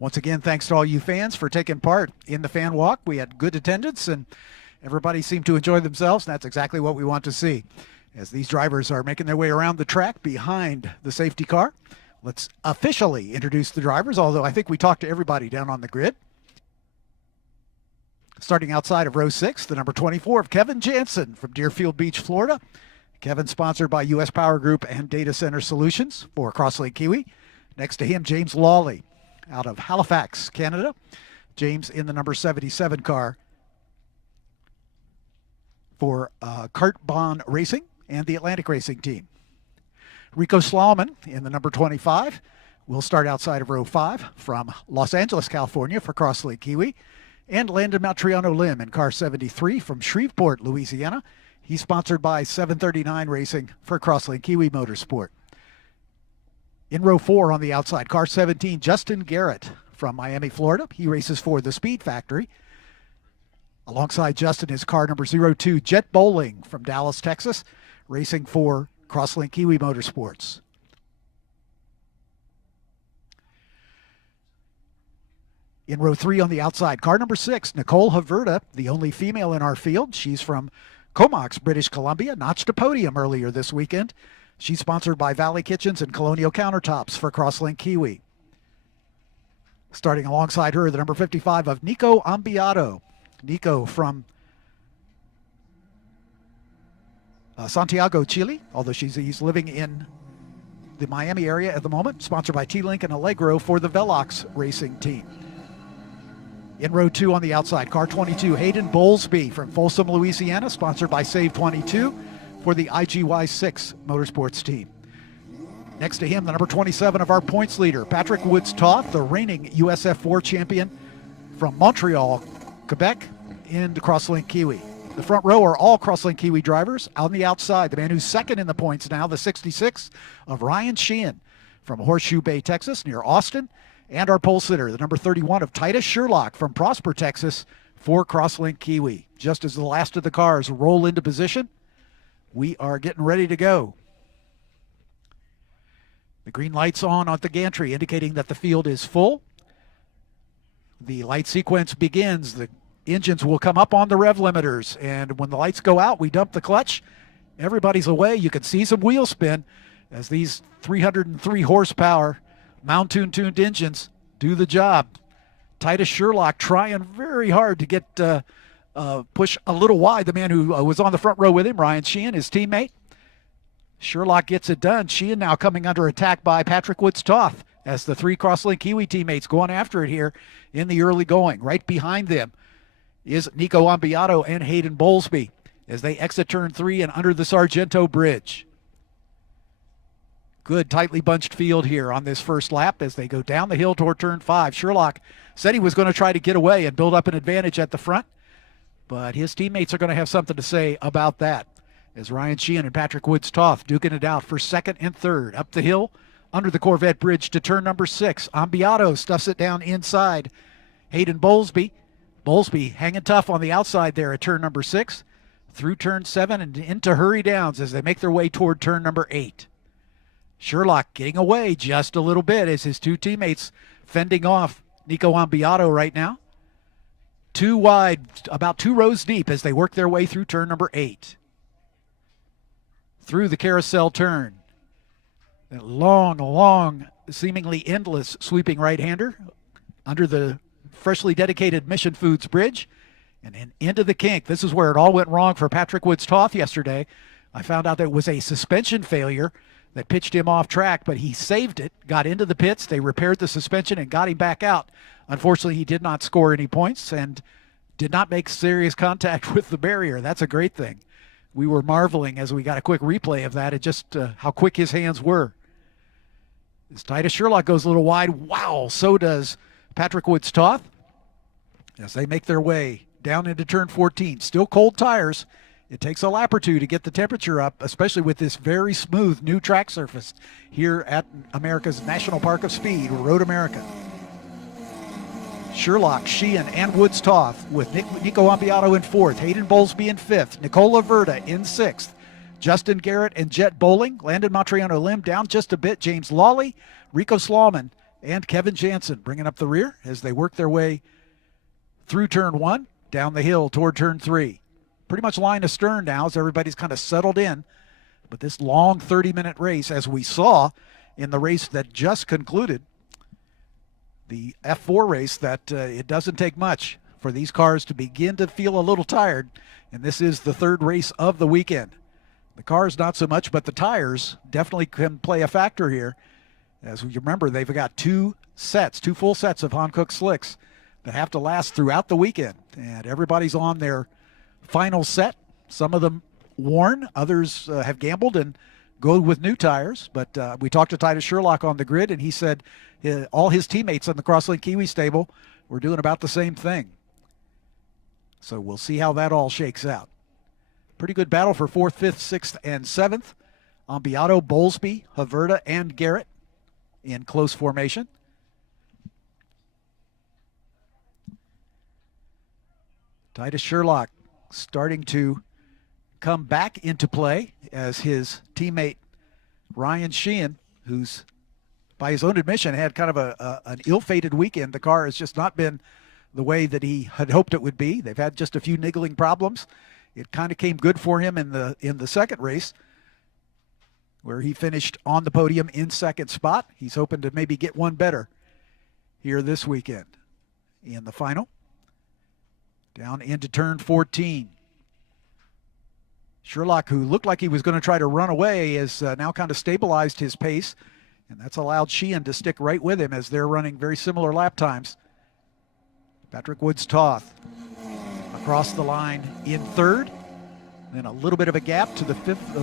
Once again, thanks to all you fans for taking part in the fan walk. We had good attendance and everybody seemed to enjoy themselves, and that's exactly what we want to see. As these drivers are making their way around the track behind the safety car, let's officially introduce the drivers, although I think we talked to everybody down on the grid. Starting outside of row 6, the number 24 of Kevin Janzen from Deerfield Beach, Florida. Kevin sponsored by U.S. Power Group and Data Center Solutions for Crosslink Kiwi. Next to him, James Lawley out of Halifax, Canada. James in the number 77 car for Kart Bond Racing and the Atlantic Racing Team. Ricco Shlaimoun in the number 25. We'll start outside of row 5 from Los Angeles, California for Crosslink Kiwi. And Landan Matriano Lim in car 73 from Shreveport, Louisiana. He's sponsored by 739 Racing for Crosslink Kiwi Motorsport. In row 4 on the outside, car 17, Justin Garat from Miami, Florida. He races for the Speed Factory. Alongside Justin is car number 02, Jett Bowling from Dallas, Texas, racing for Crosslink Kiwi Motorsports. In row 3 on the outside, car number 6, Nicole Havrda, the only female in our field. She's from Comox, British Columbia, notched a podium earlier this weekend. She's sponsored by Valley Kitchens and Colonial Countertops for Crosslink Kiwi. Starting alongside her, the number 55 of Nico Ambiado. Nico from Santiago, Chile, although he's living in the Miami area at the moment, sponsored by T-Link and Allegro for the Velox Racing Team. In row 2 on the outside, car 22, Hayden Bowlsbey from Folsom, Louisiana, sponsored by Save 22 for the IGY6 Motorsports team. Next to him, the number 27 of our points leader, Patrick Woods-Toth, the reigning USF4 champion from Montreal, Quebec, into Crosslink Kiwi. The front row are all Crosslink Kiwi drivers. On the outside, the man who's second in the points now, the 66 of Ryan Shehan from Horseshoe Bay, Texas, near Austin. And our pole sitter, the number 31 of Titus Sherlock from Prosper, Texas, for Crosslink Kiwi. Just as the last of the cars roll into position, we are getting ready to go. The green light's on at the gantry, indicating that the field is full. The light sequence begins. The engines will come up on the rev limiters, and when the lights go out, we dump the clutch. Everybody's away. You can see some wheel spin as these 303 horsepower Mountoon-tuned engines do the job. Titus Sherlock trying very hard to get push a little wide. The man who was on the front row with him, Ryan Shehan, his teammate. Sherlock gets it done. Shehan now coming under attack by Patrick Woods-Toth as the 3 Crosslink Kiwi teammates going after it here in the early going. Right behind them is Nico Ambiado and Hayden Bowlsbey as they exit turn 3 and under the Sargento Bridge. Good, tightly bunched field here on this first lap as they go down the hill toward turn 5. Sherlock said he was going to try to get away and build up an advantage at the front, but his teammates are going to have something to say about that as Ryan Shehan and Patrick Woods-Toth duking it out for second and third. Up the hill, under the Corvette Bridge to turn number 6. Ambiado stuffs it down inside Hayden Bowlsbey. Bowlsbey hanging tough on the outside there at turn number 6. Through turn 7 and into hurry downs as they make their way toward turn number 8. Sherlock getting away just a little bit as his 2 teammates fending off Nico Ambiado right now. 2 wide, about 2 rows deep as they work their way through turn number 8. Through the carousel turn. That long, seemingly endless sweeping right-hander under the freshly dedicated Mission Foods Bridge and then into the kink. This is where it all went wrong for Patrick Woods-Toth yesterday. I found out that it was a suspension failure that pitched him off track, but he saved it, got into the pits, they repaired the suspension and got him back out. Unfortunately, he did not score any points and did not make serious contact with the barrier. That's a great thing. We were marveling as we got a quick replay of that at just how quick his hands were. As Titus Sherlock goes a little wide, wow, so does Patrick Woods-Toth as they make their way down into turn 14. Still cold tires. It takes a lap or 2 to get the temperature up, especially with this very smooth new track surface here at America's National Park of Speed, Road America. Sherlock, Shehan, and Woods-Toth with Nico Ambiado in 4th, Hayden Bowlsbey in 5th, Nicole Havrda in 6th, Justin Garat and Jett Bowling, Landan Matriano Lim down just a bit, James Lawley, Ricco Shlaimoun, and Kevin Janzen bringing up the rear as they work their way through turn 1, down the hill toward turn 3. Pretty much line astern now as everybody's kind of settled in. But this long 30-minute race, as we saw in the race that just concluded, the F4 race, that it doesn't take much for these cars to begin to feel a little tired. And this is the third race of the weekend. The cars not so much, but the tires definitely can play a factor here. As you remember, they've got two full sets of Hankook slicks that have to last throughout the weekend. And everybody's on their final set. Some of them worn, others have gambled and go with new tires. But we talked to Titus Sherlock on the grid, and he said all his teammates on the Crosslink Kiwi stable were doing about the same thing. So we'll see how that all shakes out. Pretty good battle for 4th, 5th, 6th, and 7th. Ambiado, Bowlsbey, Havrda, and Garat in close formation. Titus Sherlock starting to come back into play as his teammate Ryan Shehan, who's by his own admission had kind of an ill-fated weekend. The car has just not been the way that he had hoped it would be. They've had just a few niggling problems. It kind of came good for him in the second race, where he finished on the podium in second spot. He's hoping to maybe get one better here this weekend in the final. Down into turn 14. Sherlock, who looked like he was going to try to run away, has now kind of stabilized his pace, and that's allowed Shehan to stick right with him as they're running very similar lap times. Patrick Woods-Toth across the line in third. Then a little bit of a gap to the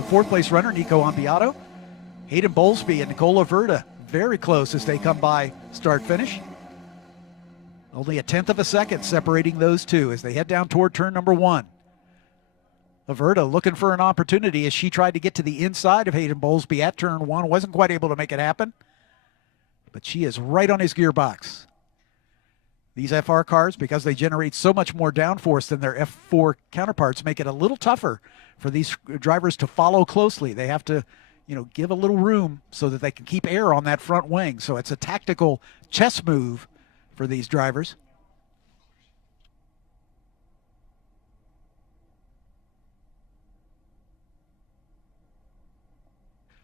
fourth place runner, Nico Ambiado. Hayden Bowlsbey and Nicole Havrda very close as they come by start-finish. Only a tenth of a second separating those two as they head down toward turn number 1. Havrda looking for an opportunity as she tried to get to the inside of Hayden Bowlsbey at turn 1. Wasn't quite able to make it happen, but she is right on his gearbox. These FR cars, because they generate so much more downforce than their F4 counterparts, make it a little tougher for these drivers to follow closely. They have to, give a little room so that they can keep air on that front wing. So it's a tactical chess move for these drivers.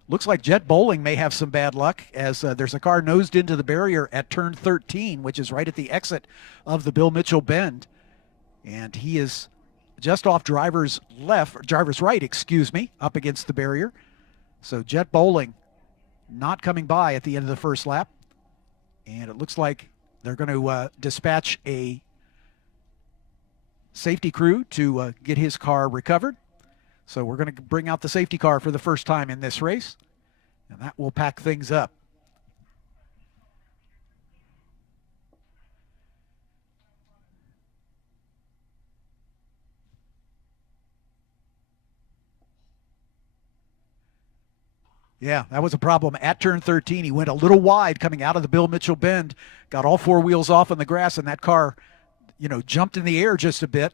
Looks like Jett Bowling may have some bad luck as there's a car nosed into the barrier at turn 13, which is right at the exit of the Bill Mitchell bend. And he is just off driver's right, up against the barrier. So Jett Bowling not coming by at the end of the first lap. And it looks like they're going to dispatch a safety crew to get his car recovered. So we're going to bring out the safety car for the first time in this race, and that will pack things up. Yeah, that was a problem at turn 13. He went a little wide coming out of the Bill Mitchell bend, got all four wheels off on the grass, and that car jumped in the air just a bit.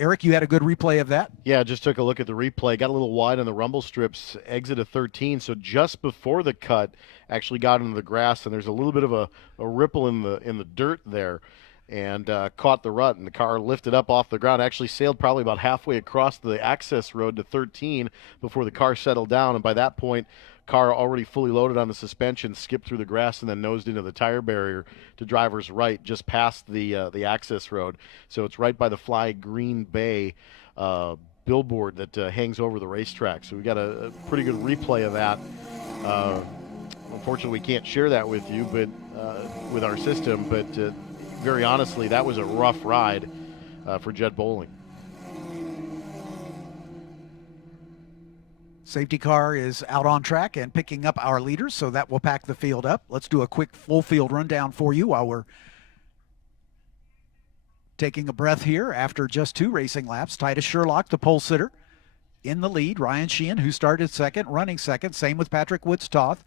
Eric, you had a good replay of that. Yeah, just took a look at the replay. Got a little wide on the rumble strips, exit of 13, so just before the cut, actually got into the grass, and there's a little bit of a ripple in the dirt there, and caught the rut, and the car lifted up off the ground, actually sailed probably about halfway across the access road to 13 before the car settled down, and by that point, car already fully loaded on the suspension, skipped through the grass and then nosed into the tire barrier to driver's right, just past the access road. So it's right by the Fly Green Bay billboard that hangs over the racetrack. So we got a pretty good replay of that. Unfortunately, we can't share that with you, but with our system. But very honestly, that was a rough ride for Jett Bowling. Safety car is out on track and picking up our leaders, so that will pack the field up. Let's do a quick full field rundown for you while we're taking a breath here after just 2 racing laps. Titus Sherlock, the pole sitter, in the lead. Ryan Shehan, who started second, running second. Same with Patrick Woods-Toth.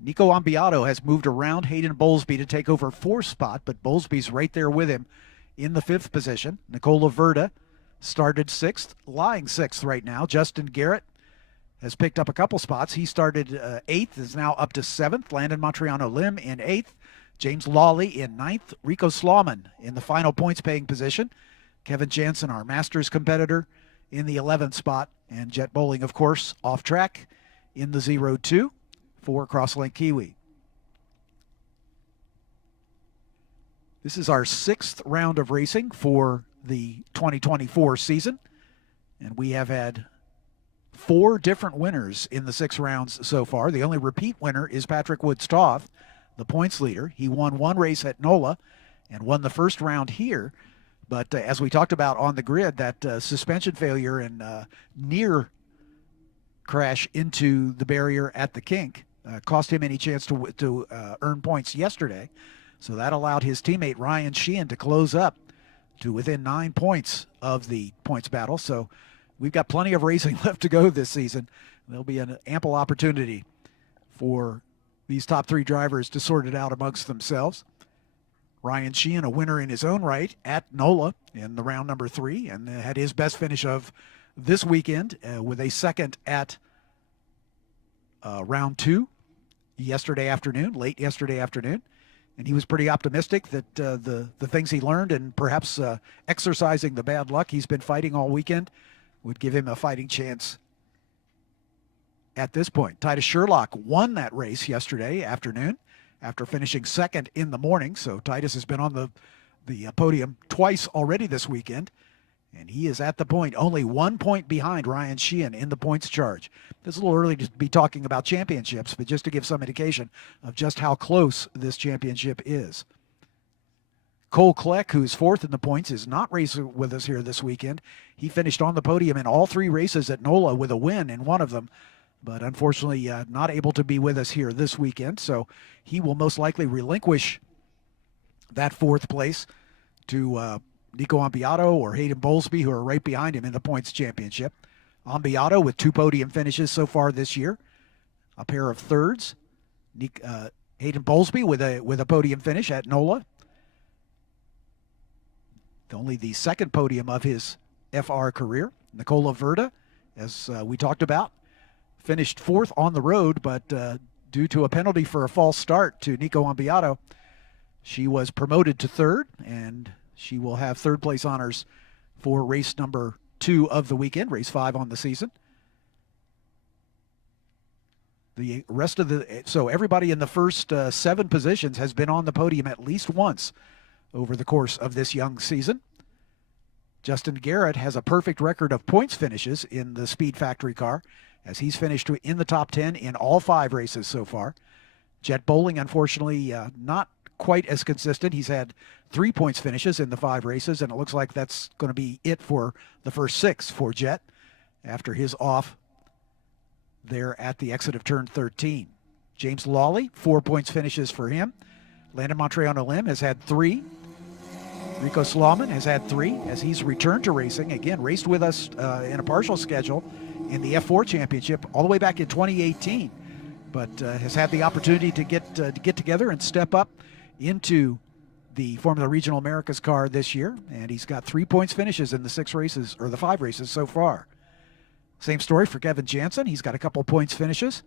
Nico Ambiado has moved around Hayden Bowlsbey to take over 4th spot, but Bowlsby's right there with him in the 5th position. Nicole Havrda started 6th, lying 6th right now. Justin Garat has picked up a couple spots. He started 8th, is now up to 7th. Landan Matriano Lim in 8th. James Lawley in 9th. Ricco Shlaimoun in the final points-paying position. Kevin Janzen, our Masters competitor, in the 11th spot. And Jett Bowling, of course, off track in the 0-2 for Crosslink Kiwi. This is our 6th round of racing for the 2024 season. And we have had 4 different winners in the 6 rounds so far. The only repeat winner is Patrick Woods-Toth, the points leader. He won 1 race at NOLA and won the first round here. But as we talked about on the grid, that suspension failure and near crash into the barrier at the kink cost him any chance to earn points yesterday. So that allowed his teammate Ryan Shehan to close up to within 9 points of the points battle. So we've got plenty of racing left to go this season. There'll be an ample opportunity for these top 3 drivers to sort it out amongst themselves. Ryan Shehan, a winner in his own right at NOLA in the round number 3, and had his best finish of this weekend with a second at round 2 yesterday afternoon, late yesterday afternoon. And he was pretty optimistic that the things he learned and perhaps exercising the bad luck he's been fighting all weekend would give him a fighting chance at this point. Titus Sherlock won that race yesterday afternoon after finishing second in the morning. So Titus has been on the podium twice already this weekend, and he is at the point, only 1 point behind Ryan Shehan in the points charge. It's a little early to be talking about championships, but just to give some indication of just how close this championship is. Cole Kleck, who's 4th in the points, is not racing with us here this weekend. He finished on the podium in all 3 races at NOLA with a win in one of them, but unfortunately not able to be with us here this weekend. So he will most likely relinquish that 4th place to Nico Ambiado or Hayden Bowlsbey, who are right behind him in the points championship. Ambiado with 2 podium finishes so far this year, a pair of 3rds. Hayden Bowlsbey with a podium finish at NOLA. Only the 2nd podium of his FR career. Nicole Havrda, as we talked about, finished 4th on the road, but due to a penalty for a false start to Nico Ambiado, she was promoted to 3rd, and she will have 3rd place honors for race number 2 of the weekend, race 5 on the season. The rest of so everybody in the first 7 positions has been on the podium at least once over the course of this young season. Justin Garat has a perfect record of points finishes in the Speed Factory car, as he's finished in the top 10 in all 5 races so far. Jett Bowling, unfortunately, not quite as consistent. He's had 3 points finishes in the 5 races, and it looks like that's going to be it for the first 6 for Jett after his off there at the exit of turn 13. James Lawley, 4 points finishes for him. Landan Matriano has had 3. Ricco Shlaimoun has had 3 as he's returned to racing. Again, raced with us in a partial schedule in the F4 Championship all the way back in 2018, but has had the opportunity to get together and step up into the Formula Regional Americas car this year, and he's got 3 points finishes in the 6 races, or the 5 races so far. Same story for Kevin Janzen. He's got a couple points finishes.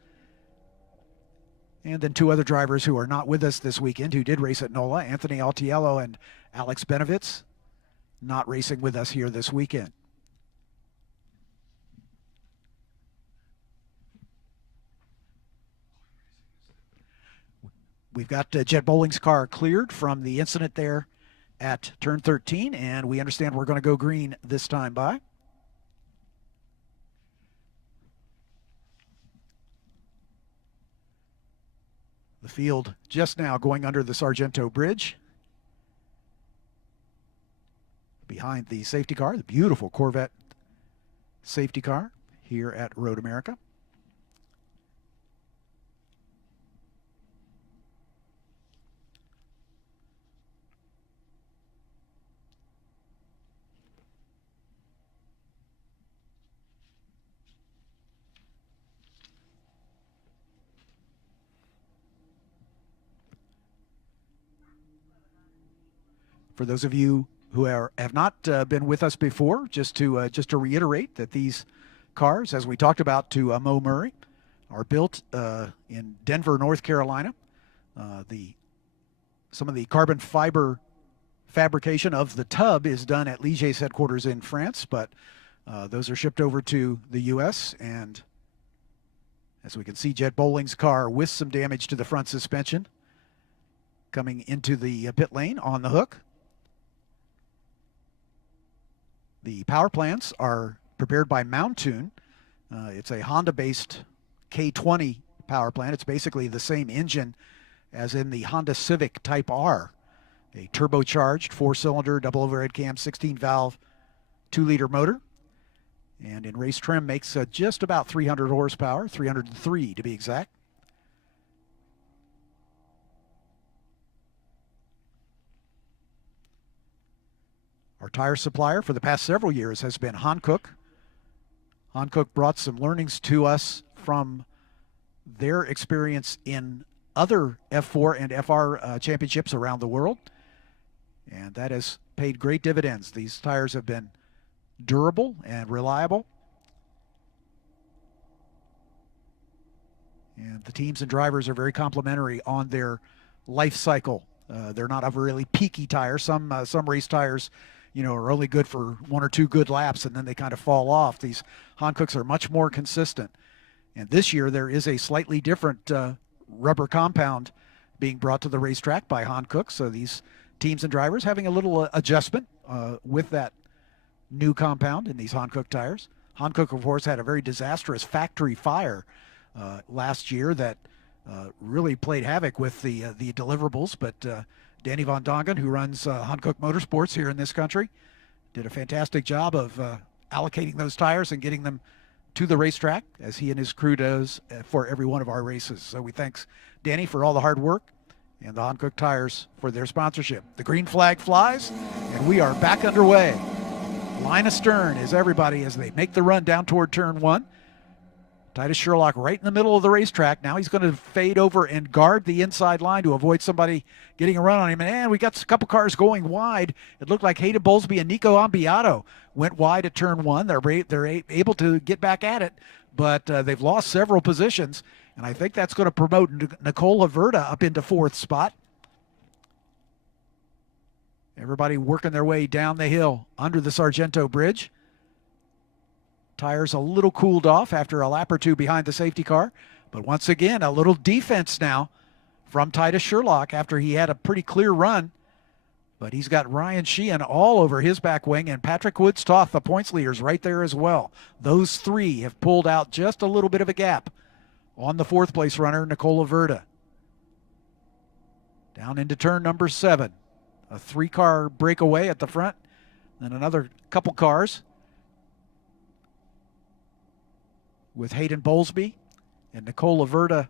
And then 2 other drivers who are not with us this weekend who did race at NOLA, Anthony Altiello and Alex Benovitz, not racing with us here this weekend. We've got Jett Bowling's car cleared from the incident there at turn 13, and we understand we're going to go green this time by. The field just now going under the Sargento Bridge. Behind the safety car, the beautiful Corvette safety car here at Road America. For those of you who have not been with us before, just to reiterate that these cars, as we talked about to Mo Murray, are built in Denver, North Carolina. The Some of the carbon fiber fabrication of the tub is done at Ligier's headquarters in France, but those are shipped over to the U.S. And as we can see, Jett Bowling's car with some damage to the front suspension coming into the pit lane on the hook. The power plants are prepared by Mountoon. It's a Honda-based K20 power plant. It's basically the same engine as in the Honda Civic Type R. A turbocharged 4-cylinder, double overhead cam, 16-valve, 2-liter motor. And in race trim makes just about 300 horsepower, 303 to be exact. Our tire supplier for the past several years has been Hankook. Hankook brought some learnings to us from their experience in other F4 and FR championships around the world, and that has paid great dividends. These tires have been durable and reliable, and the teams and drivers are very complimentary on their life cycle. They're not a really peaky tire. Some race tires, you know, are only good for 1 or 2 good laps and then they kind of fall off. These Hankooks are much more consistent. And this year there is a slightly different rubber compound being brought to the racetrack by Hankook. So these teams and drivers having a little adjustment with that new compound in these Hankook tires. Hankook, of course, had a very disastrous factory fire last year that really played havoc with the deliverables. But Danny Von Dongen, who runs Hankook Motorsports here in this country, did a fantastic job of allocating those tires and getting them to the racetrack, as he and his crew does for every one of our races. So we thanks Danny for all the hard work and the Hankook tires for their sponsorship. The green flag flies, and we are back underway. Line astern is everybody as they make the run down toward turn 1. Titus Sherlock right in the middle of the racetrack. Now he's going to fade over and guard the inside line to avoid somebody getting a run on him. And we got a couple cars going wide. It looked like Hayden, Bowlsbey, and Nico Ambiado went wide at turn 1. They're able to get back at it, but they've lost several positions. And I think that's going to promote Nicole Havrda up into 4th spot. Everybody working their way down the hill under the Sargento Bridge. Tires a little cooled off after a lap or 2 behind the safety car. But once again, a little defense now from Titus Sherlock after he had a pretty clear run. But he's got Ryan Shehan all over his back wing, and Patrick Woods-Toth, the points leaders, right there as well. Those 3 have pulled out just a little bit of a gap on the 4th place runner, Nicole Havrda. Down into turn number 7. A 3-car breakaway at the front, then another couple cars with Hayden Bowlsbey and Nicole Havrda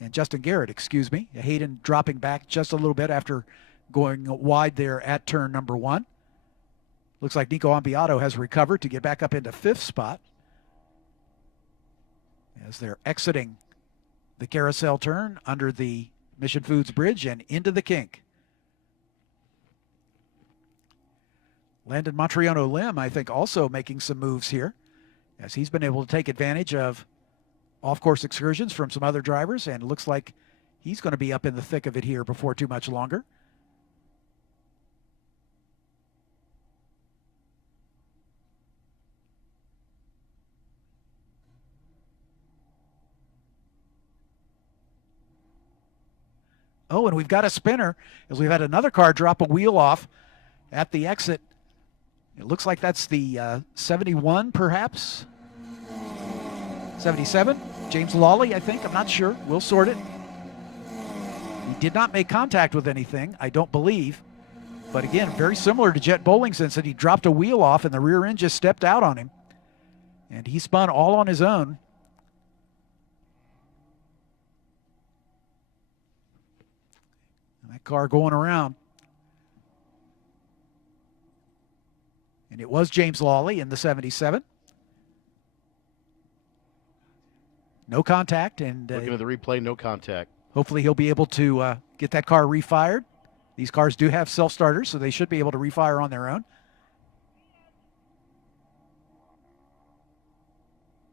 and Justin Garat, excuse me. Hayden dropping back just a little bit after going wide there at turn number 1. Looks like Nico Ambiado has recovered to get back up into 5th spot as they're exiting the carousel turn under the Mission Foods Bridge and into the kink. Landan Matriano Lim, I think, also making some moves here, as he's been able to take advantage of off-course excursions from some other drivers, and it looks like he's going to be up in the thick of it here before too much longer. Oh, and we've got a spinner, as we've had another car drop a wheel off at the exit. It looks like that's the 71, perhaps. 77. James Lawley, I think. I'm not sure. We'll sort it. He did not make contact with anything, I don't believe. But again, very similar to Jett Bowling's incident. He dropped a wheel off and the rear end just stepped out on him. And he spun all on his own. And that car going around. And it was James Lawley in the 77. No contact. And looking at the replay, no contact. Hopefully he'll be able to get that car refired. These cars do have self-starters, so they should be able to refire on their own.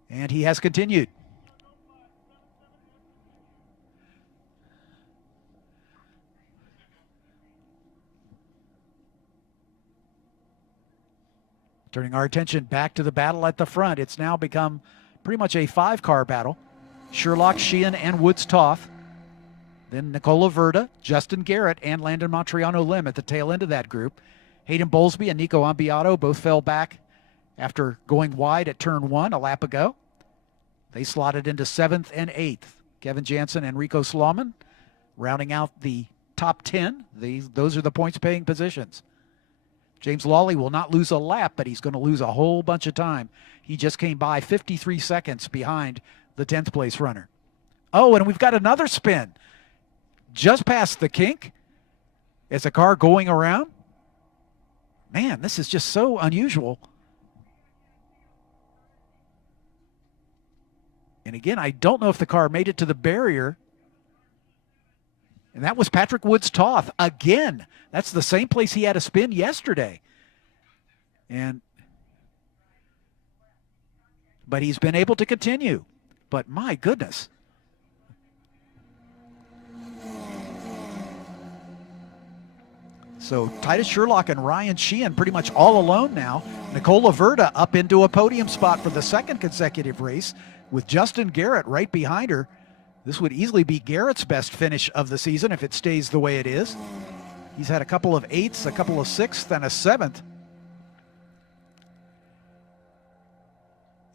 And he has continued. Turning our attention back to the battle at the front, it's now become pretty much a 5-car battle. Sherlock, Shehan, and Woods-Toth. Then Nicole Havrda, Justin Garat, and Landan Matriano Lim at the tail end of that group. Hayden Bowlsbey and Nico Ambiado both fell back after going wide at turn 1 a lap ago. They slotted into 7th and 8th. Kevin Janzen and Ricco Shlaimoun rounding out the top 10. Those are the points-paying positions. James Lawley will not lose a lap, but he's going to lose a whole bunch of time. He just came by 53 seconds behind the 10th place runner. Oh, and we've got another spin. Just past the kink. It's a car going around. Man, this is just so unusual. And again, I don't know if the car made it to the barrier. And that was Patrick Woods-Toth again. That's the same place he had a spin yesterday. But he's been able to continue. But my goodness. So Titus, Sherlock, and Ryan Shehan pretty much all alone now. Nicole Havrda up into a podium spot for the 2nd consecutive race with Justin Garat right behind her. This would easily be Garat's best finish of the season if it stays the way it is. He's had a couple of 8ths, a couple of 6th, and a 7th.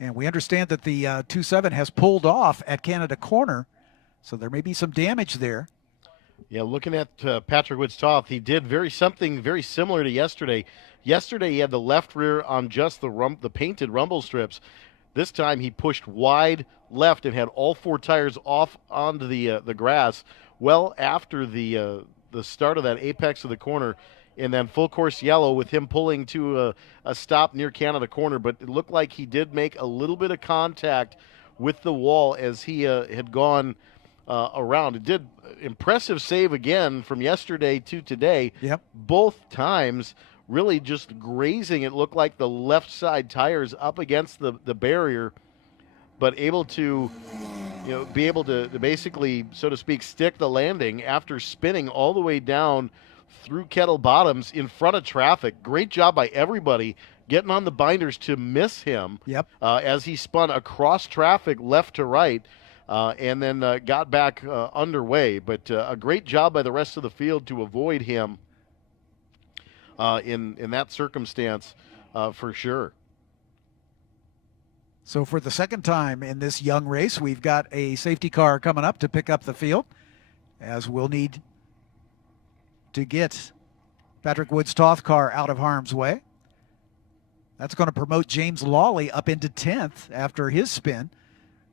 And we understand that the 2.7 has pulled off at Canada Corner, so there may be some damage there. Yeah, looking at Patrick Woods-Toth, he did something very similar to yesterday. Yesterday, he had the left rear on just the painted rumble strips. This time, he pushed wide left and had all 4 tires off onto the grass well after the start of that apex of the corner, and then full course yellow with him pulling to a stop near Canada Corner. But it looked like he did make a little bit of contact with the wall as he had gone around. It did impressive save again from yesterday to today. Yep. Both times really just grazing, it looked like the left side tires up against the barrier, but able to be able to basically, so to speak, stick the landing after spinning all the way down through Kettle Bottoms in front of traffic. Great job by everybody getting on the binders to miss him. Yep. As he spun across traffic left to right. And then got back underway. But a great job by the rest of the field to avoid him in that circumstance for sure. So for the 2nd time in this young race, we've got a safety car coming up to pick up the field, as we'll need to get Patrick Woods-Toth car out of harm's way. That's going to promote James Lawley up into 10th after his spin.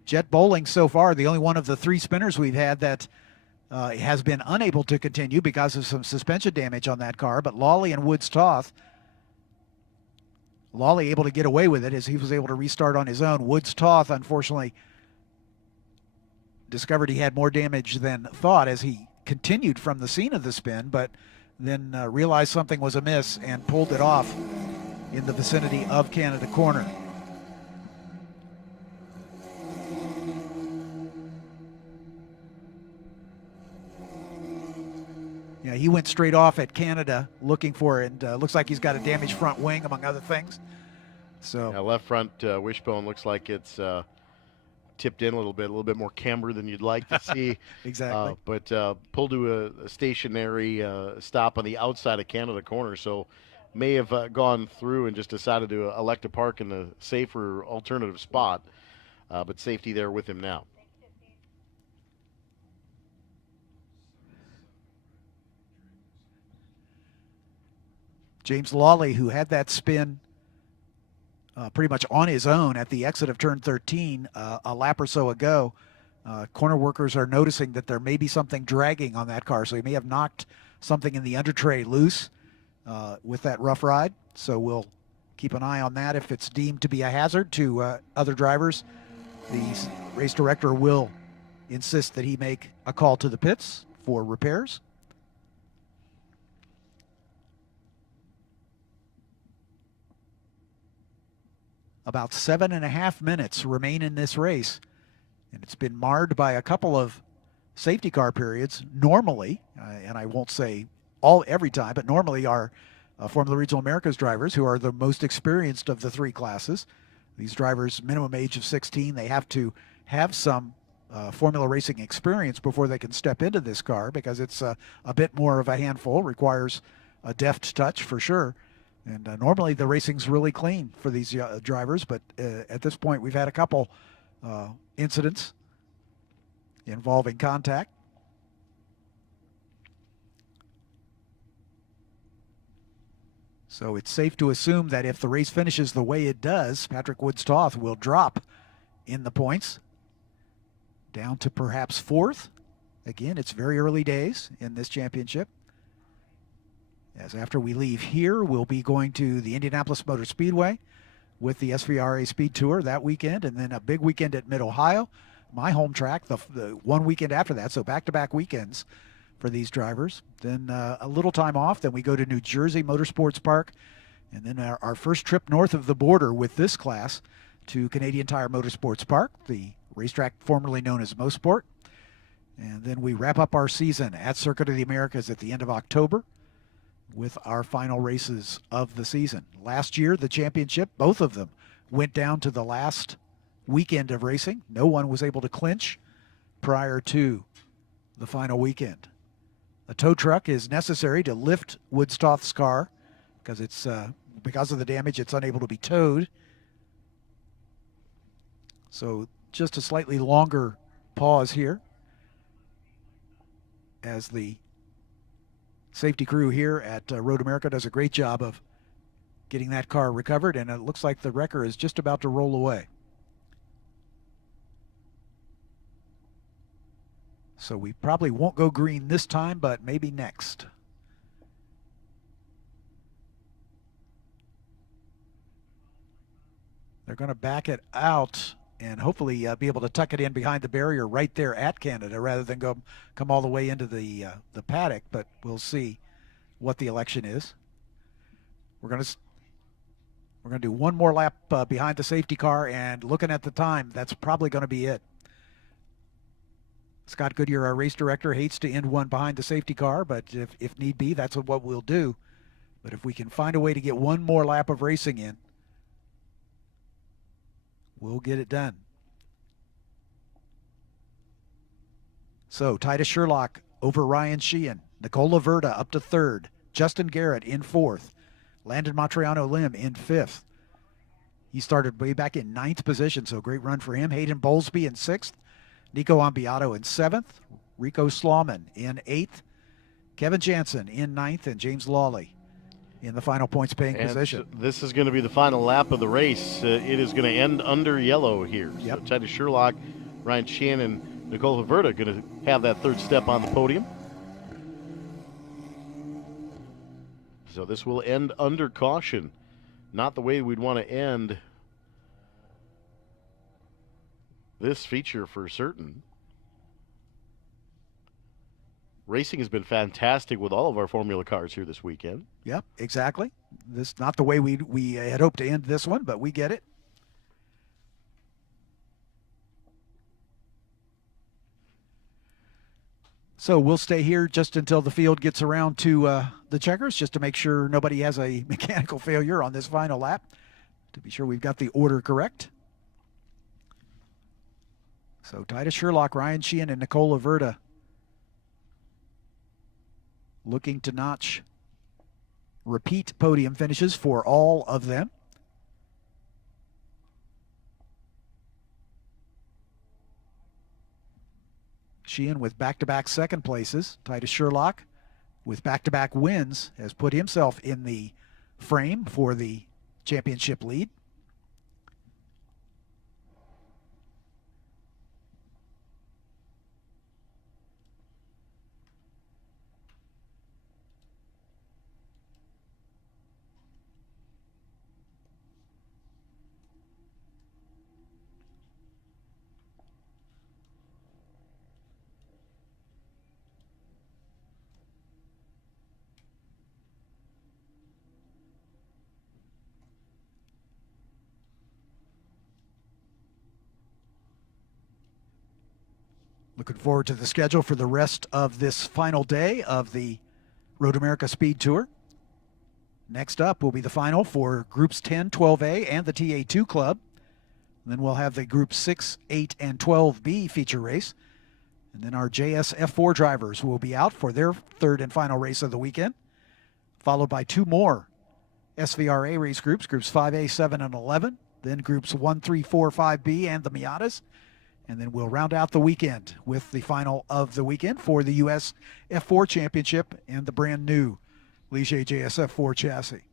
Jett Bowling so far, the only one of the 3 spinners we've had that has been unable to continue because of some suspension damage on that car. But Lawley and Woods-Toth, Lawley able to get away with it as he was able to restart on his own. Woods-Toth, unfortunately, discovered he had more damage than thought as he continued from the scene of the spin, but then realized something was amiss and pulled it off in the vicinity of Canada Corner. Yeah, he went straight off at Canada looking for it, and looks like he's got a damaged front wing, among other things. So yeah, left front wishbone looks like it's tipped in a little bit more camber than you'd like to see. Exactly. But pulled to a stationary stop on the outside of Canada Corner, so may have gone through and just decided to elect to park in the safer alternative spot. But safety there with him now. James Lawley, who had that spin pretty much on his own at the exit of turn 13 a lap or so ago. Corner workers are noticing that there may be something dragging on that car, so he may have knocked something in the under tray loose with that rough ride. So we'll keep an eye on that. If it's deemed to be a hazard to other drivers, the race director will insist that he make a call to the pits for repairs. About 7.5 minutes remain in this race, and it's been marred by a couple of safety car periods. Normally, and I won't say every time, but normally our Formula Regional Americas drivers who are the most experienced of the three classes. These drivers, minimum age of 16, they have to have some formula racing experience before they can step into this car, because it's a bit more of a handful, requires a deft touch for sure. And normally the racing's really clean for these drivers, but at this point we've had a couple incidents involving contact. So it's safe to assume that if the race finishes the way it does, Patrick Woods-Toth will drop in the points down to perhaps fourth. Again, it's very early days in this championship. As after we leave here, we'll be going to the Indianapolis Motor Speedway with the SVRA Speed Tour that weekend, and then a big weekend at Mid-Ohio, my home track, the one weekend after that, so back-to-back weekends for these drivers. Then a little time off, then we go to New Jersey Motorsports Park, and then our first trip north of the border with this class to Canadian Tire Motorsports Park, the racetrack formerly known as Mosport. And then we wrap up our season at Circuit of the Americas at the end of October with our final races of the season. Last year, the championship, both of them, went down to the last weekend of racing. No one was able to clinch prior to the final weekend. A tow truck is necessary to lift Woods-Toth's car because it's because of the damage, it's unable to be towed. So just a slightly longer pause here as the safety crew here at Road America does a great job of getting that car recovered, and it looks like the wrecker is just about to roll away. So we probably won't go green this time, but maybe next. They're going to back it out and hopefully be able to tuck it in behind the barrier right there at Canada rather than come all the way into the paddock, but we'll see what the election is. We're going to do one more lap behind the safety car, and looking at the time, that's probably going to be it. Scott Goodyear, our race director, hates to end one behind the safety car, but if need be, that's what we'll do. But if we can find a way to get one more lap of racing in, we'll get it done. So Titus Sherlock over Ryan Shehan. Nicole Havrda up to third. Justin Garat in fourth. Landan Matriano Lim in fifth. He started way back in ninth position, so great run for him. Hayden Bowlsbey in sixth. Nico Ambiado in seventh. Ricco Shlaimoun in eighth. Kevin Janzen in ninth, and James Lawley in the final points-paying position. This is going to be the final lap of the race. It is going to end under yellow here. Yep. So Titus Sherlock, Ryan Shehan, and Nicole Havrda going to have that third step on the podium. So this will end under caution. Not the way we'd want to end this feature for certain. Racing has been fantastic with all of our Formula cars here this weekend. Yep, exactly. This not the way we had hoped to end this one, but we get it. So we'll stay here just until the field gets around to the checkers, just to make sure nobody has a mechanical failure on this final lap, to be sure we've got the order correct. So Titus Sherlock, Ryan Shehan, and Nicole Havrda looking to notch repeat podium finishes for all of them. Shehan with back-to-back second places. Titus Sherlock with back-to-back wins has put himself in the frame for the championship lead. Looking forward to the schedule for the rest of this final day of the Road America Speed Tour. Next up will be the final for Groups 10, 12A, and the TA2 Club. Then we'll have the Group 6, 8, and 12B feature race. And then our JSF4 drivers will be out for their third and final race of the weekend, followed by two more SVRA race groups, Groups 5A, 7, and 11. Then Groups 1, 3, 4, 5B, and the Miatas. And then we'll round out the weekend with the final of the weekend for the U.S. F4 Championship and the brand new Ligier JSF4 chassis.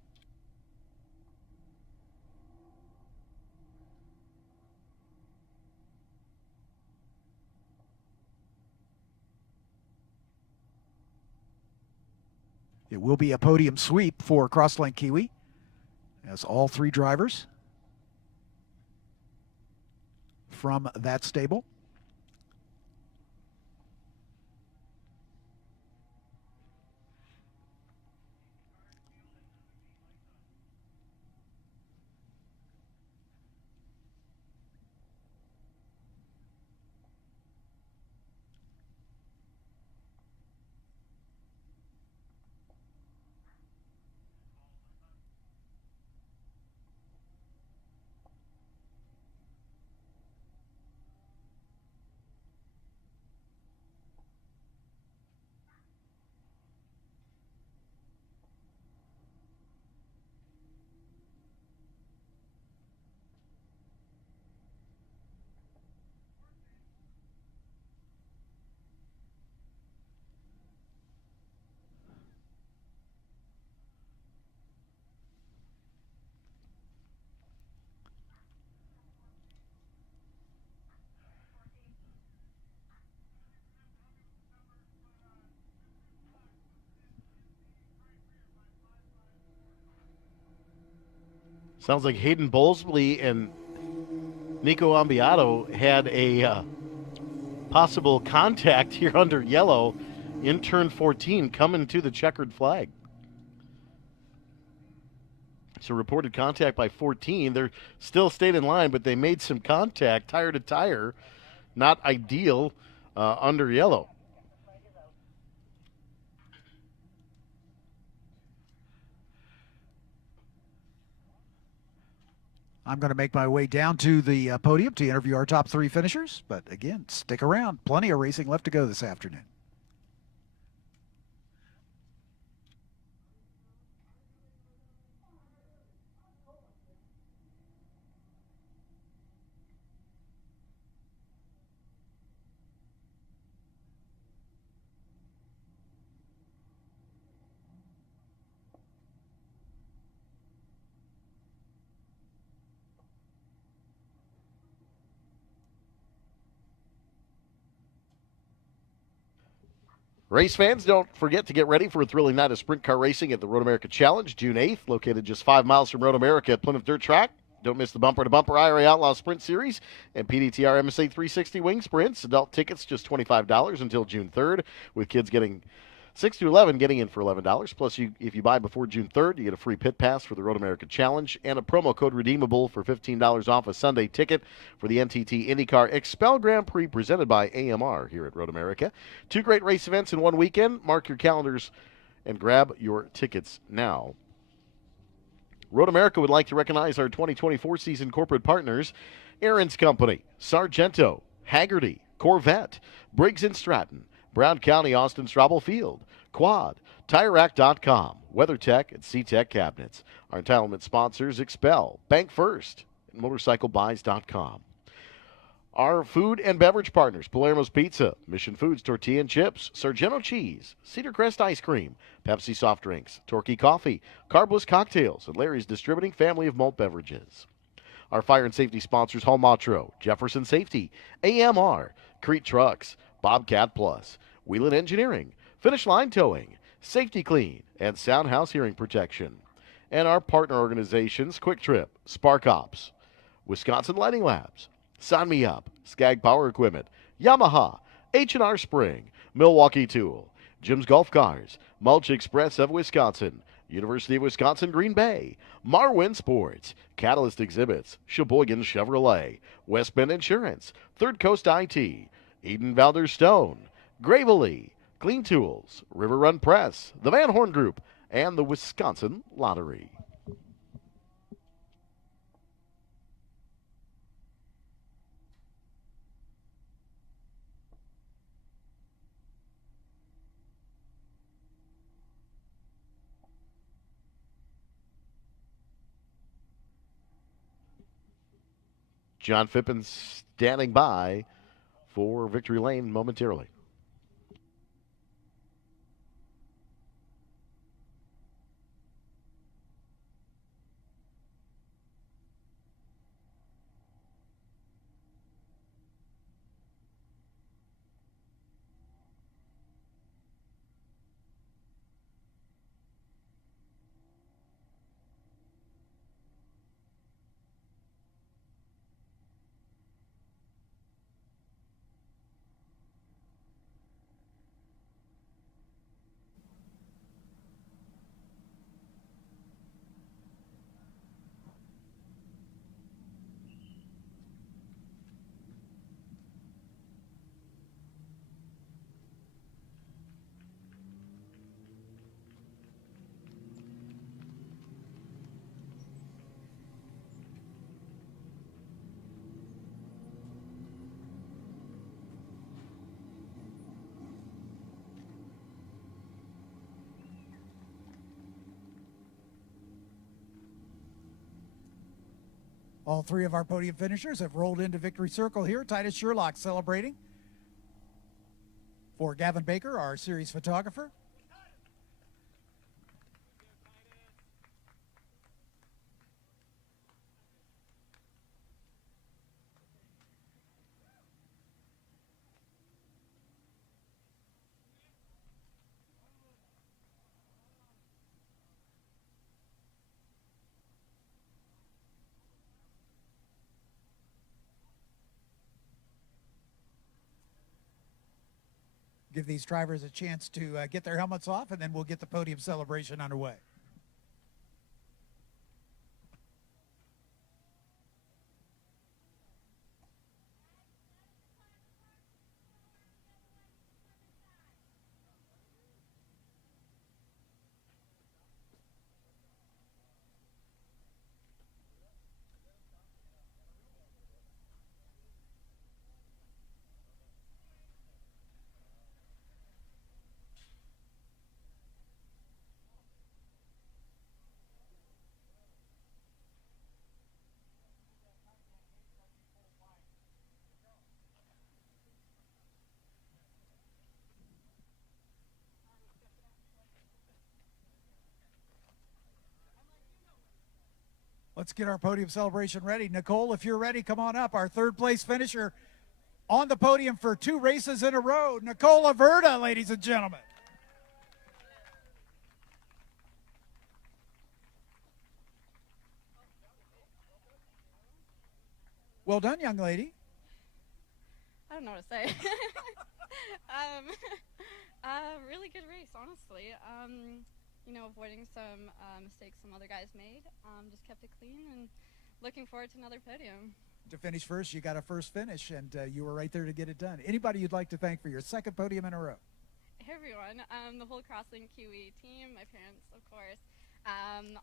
It will be a podium sweep for Crosslink Kiwi, as all three drivers from that stable Sounds like Hayden Bowlsbey and Nico Ambiado had a possible contact here under yellow in turn 14 coming to the checkered flag. So reported contact by 14. They're still stayed in line, but they made some contact tire to tire. Not ideal under yellow. I'm going to make my way down to the podium to interview our top three finishers. But again, stick around. Plenty of racing left to go this afternoon. Race fans, don't forget to get ready for a thrilling night of sprint car racing at the Road America Challenge, June 8th, located just 5 miles from Road America at Plymouth Dirt Track. Don't miss the bumper-to-bumper IRA Outlaw Sprint Series and PDTR MSA 360 Wing Sprints. Adult tickets just $25 until June 3rd, with kids getting 6 to 11 getting in for $11. Plus, if you buy before June 3rd, you get a free pit pass for the Road America Challenge and a promo code redeemable for $15 off a Sunday ticket for the NTT IndyCar Expel Grand Prix presented by AMR here at Road America. 2 great race events in one weekend. Mark your calendars and grab your tickets now. Road America would like to recognize our 2024 season corporate partners: Aaron's Company, Sargento, Haggerty, Corvette, Briggs & Stratton, Brown County, Austin Straubel Field, Quad, TireRack.com, WeatherTech, and C-Tech Cabinets. Our entitlement sponsors: Expel, Bank First, and MotorcycleBuys.com. Our food and beverage partners: Palermo's Pizza, Mission Foods Tortilla and Chips, Sargento Cheese, Cedar Crest Ice Cream, Pepsi Soft Drinks, Torquay Coffee, Carbless Cocktails, and Larry's Distributing Family of Malt Beverages. Our fire and safety sponsors: Halmatro, Jefferson Safety, AMR, Crete Trucks, Bobcat Plus, Wheelan Engineering, Finish Line Towing, Safety Clean, and Sound House Hearing Protection. And our partner organizations: Quick Trip, Spark Ops, Wisconsin Lighting Labs, Sign Me Up, Skag Power Equipment, Yamaha, H&R Spring, Milwaukee Tool, Jim's Golf Cars, Mulch Express of Wisconsin, University of Wisconsin Green Bay, Marwin Sports, Catalyst Exhibits, Sheboygan Chevrolet, West Bend Insurance, Third Coast IT, Eden Valder Stone, Gravely, Clean Tools, River Run Press, the Van Horn Group, and the Wisconsin Lottery. John Fippin standing by for victory lane momentarily. All three of our podium finishers have rolled into victory circle here. Titus Sherlock celebrating for Gavin Baker, our series photographer. Give these drivers a chance to get their helmets off, and then we'll get the podium celebration underway. Let's get our podium celebration ready. Nicole, if you're ready, come on up. Our third place finisher on the podium for 2 races in a row, Nicole Havrda, ladies and gentlemen. Well done, young lady. I don't know what to say. Really good race, honestly. You know, avoiding some mistakes some other guys made. Just kept it clean and looking forward to another podium. To finish first, you got a first finish, and you were right there to get it done. Anybody you'd like to thank for your second podium in a row? Everyone, the whole Crosslink Kiwi team, my parents, of course.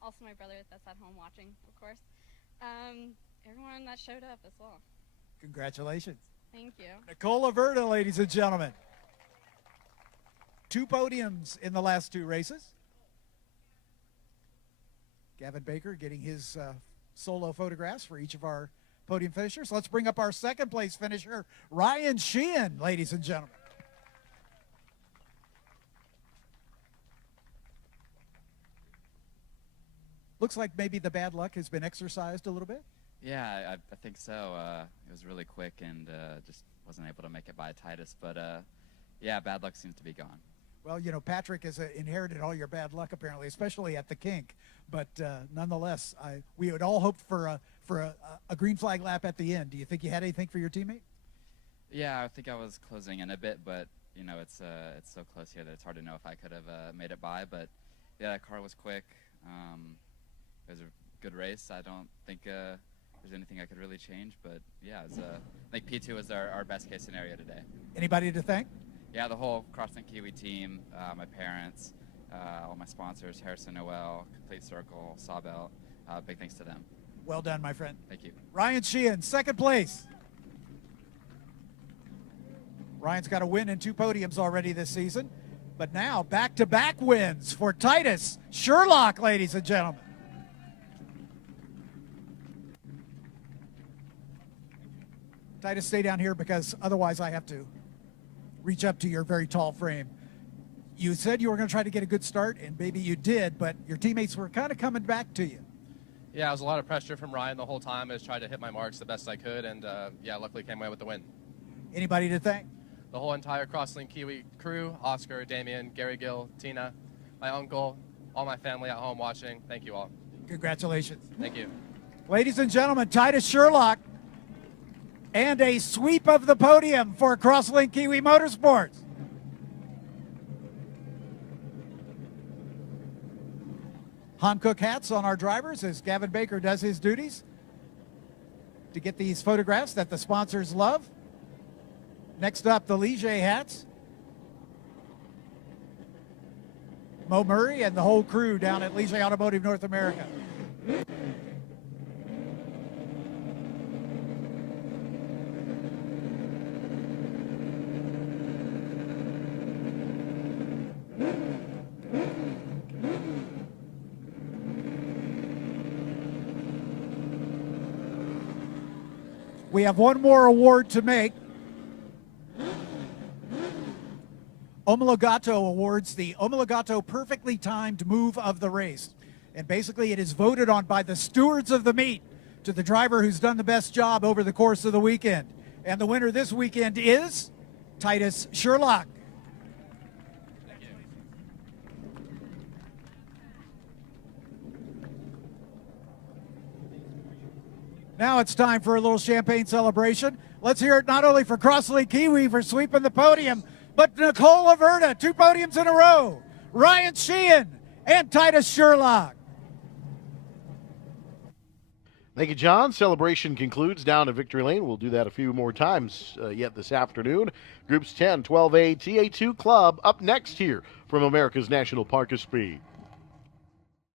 Also my brother that's at home watching, of course. Everyone that showed up as well. Congratulations. Thank you. Nicole Havrda, ladies and gentlemen. 2 podiums in the last 2 races. Gavin Baker getting his solo photographs for each of our podium finishers. Let's bring up our second place finisher, Ryan Shehan, ladies and gentlemen. Looks like maybe the bad luck has been exercised a little bit. Yeah, I think so. It was really quick and just wasn't able to make it by Titus. But, yeah, bad luck seems to be gone. Well, you know, Patrick has inherited all your bad luck, apparently, especially at the kink. But nonetheless, we had all hoped for a green flag lap at the end. Do you think you had anything for your teammate? Yeah, I think I was closing in a bit, but, you know, it's so close here that it's hard to know if I could have made it by. But, yeah, that car was quick. It was a good race. I don't think there's anything I could really change. But, yeah, it was, I think P2 was our best-case scenario today. Anybody to thank? Yeah, the whole Crosslink Kiwi team, my parents, all my sponsors, Harrison Noel, Complete Circle, Sawbelt. Big thanks to them. Well done, my friend. Thank you. Ryan Shehan, second place. Ryan's got a win and 2 podiums already this season, but now back-to-back wins for Titus Sherlock, ladies and gentlemen. Titus, stay down here because otherwise I have to reach up to your very tall frame. You said you were going to try to get a good start, and maybe you did, but your teammates were kind of coming back to you. Yeah, it was a lot of pressure from Ryan the whole time. I just tried to hit my marks the best I could, and yeah, luckily came away with the win. Anybody to thank? The whole entire Crosslink Kiwi crew, Oscar, Damien, Gary Gill, Tina, my uncle, all my family at home watching. Thank you all. Congratulations. Thank you. Ladies and gentlemen, Titus Sherlock, and a sweep of the podium for Crosslink Kiwi Motorsports. Hankook hats on our drivers as Gavin Baker does his duties to get these photographs that the sponsors love. Next up, the Ligier hats. Mo Murray and the whole crew down at Ligier Automotive North America. We have one more award to make. Omologato awards the Omologato Perfectly Timed Move of the Race. And basically it is voted on by the stewards of the meet to the driver who's done the best job over the course of the weekend. And the winner this weekend is Titus Sherlock. Now it's time for a little champagne celebration. Let's hear it not only for Crosslink Kiwi for sweeping the podium, but Nicole Havrda, 2 podiums in a row, Ryan Shehan, and Titus Sherlock. Thank you, John. Celebration concludes down at Victory Lane. We'll do that a few more times yet this afternoon. Groups 10, 12A, TA2 Club up next here from America's National Park of Speed.